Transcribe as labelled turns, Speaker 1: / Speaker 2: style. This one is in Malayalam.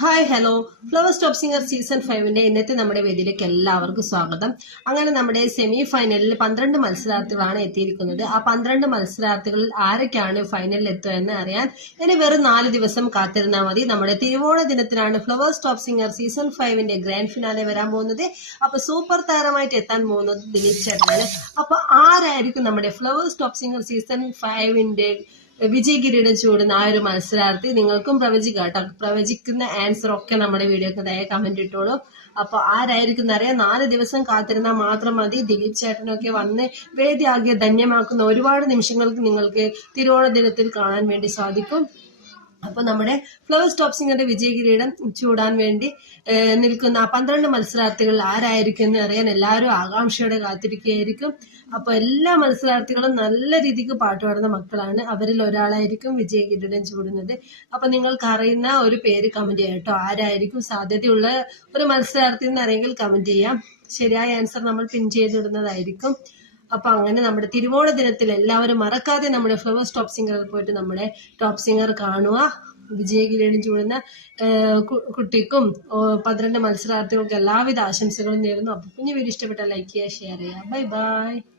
Speaker 1: Hi hello Flowers Top Singer season ഫൈവിന്റെ ഇന്നത്തെ നമ്മുടെ വേദിയിലേക്ക് എല്ലാവർക്കും സ്വാഗതം. അങ്ങനെ നമ്മുടെ സെമി ഫൈനലിൽ പന്ത്രണ്ട് മത്സരാർത്ഥികളാണ് എത്തിയിരിക്കുന്നത്. ആ പന്ത്രണ്ട് മത്സരാർത്ഥികളിൽ ആരൊക്കെയാണ് ഫൈനലിൽ എത്തുക എന്ന് അറിയാൻ ഇനി വെറും നാല് ദിവസം കാത്തിരുന്നാൽ മതി. നമ്മുടെ തിരുവോണ ദിനത്തിലാണ് ഫ്ലവർ സ്റ്റോപ്പ് സിംഗർ സീസൺ ഫൈവിന്റെ ഗ്രാൻഡ് ഫിനാലെ വരാൻ പോകുന്നത്. അപ്പൊ സൂപ്പർ താരമായിട്ട് എത്താൻ പോകുന്നത് ദിലീപ് ചേട്ടനാണ്. അപ്പൊ ആരായിരിക്കും നമ്മുടെ ഫ്ലവർ സ്റ്റോപ്പ് സിംഗർ സീസൺ ഫൈവിന്റെ വിജയ് കിരീടം ചൂടുന്ന ആ ഒരു മത്സരാർത്ഥി. നിങ്ങൾക്കും പ്രവചിക്കാം കേട്ടോ പ്രവചിക്കുന്ന ആൻസർ ഒക്കെ നമ്മുടെ വീഡിയോക്ക് ദയ കമന്റ് ഇട്ടോളൂ. അപ്പൊ ആരായിരിക്കും അറിയാം? നാല് ദിവസം കാത്തിരുന്നാൽ മാത്രം മതി. ദിലീപ് ചേട്ടനൊക്കെ വന്ന് വേദിയാകെ ധന്യമാക്കുന്ന ഒരുപാട് നിമിഷങ്ങൾക്ക് നിങ്ങൾക്ക് തിരുവോണ ദിനത്തിൽ കാണാൻ വേണ്ടി സാധിക്കും. അപ്പൊ നമ്മുടെ ഫ്ലവർ സ്റ്റോപ്പ് വിജയ കിരീടം ചൂടാൻ വേണ്ടി നിൽക്കുന്ന ആ പന്ത്രണ്ട് മത്സരാർത്ഥികൾ ആരായിരിക്കും എന്ന് അറിയാൻ എല്ലാവരും ആകാംക്ഷയോടെ കാത്തിരിക്കുകയായിരിക്കും. അപ്പൊ എല്ലാ മത്സരാർത്ഥികളും നല്ല രീതിക്ക് പാട്ട് പാടുന്ന മക്കളാണ്. അവരിൽ ഒരാളായിരിക്കും വിജയ കിരീടം ചൂടുന്നത്. അപ്പൊ നിങ്ങൾക്ക് അറിയുന്ന ഒരു പേര് കമന്റ് ചെയ്യാം കേട്ടോ. ആരായിരിക്കും സാധ്യതയുള്ള ഒരു മത്സരാർത്ഥി എന്ന് അറിയെങ്കിൽ കമന്റ് ചെയ്യാം. ശരിയായ ആൻസർ നമ്മൾ പിൻ ചെയ്തിടുന്നതായിരിക്കും അപ്പൊ അങ്ങനെ നമ്മുടെ തിരുവോണ ദിനത്തിൽ എല്ലാവരും മറക്കാതെ നമ്മുടെ ഫ്ലവർ ടോപ്പ് സിംഗറിൽ പോയിട്ട് നമ്മുടെ ടോപ്പ് സിംഗർ കാണുക. വിജയകിരീടം ചൂടുന്ന കുട്ടിക്കും പന്ത്രണ്ട് മത്സരാർത്ഥികൾക്കും എല്ലാവിധ ആശംസകളും നേരുന്നു. അപ്പൊ കുഞ്ഞു വീഡിയോ ഇഷ്ടപ്പെട്ടാൽ ലൈക്ക് ചെയ്യുക ഷെയർ ചെയ്യുക. Bye bye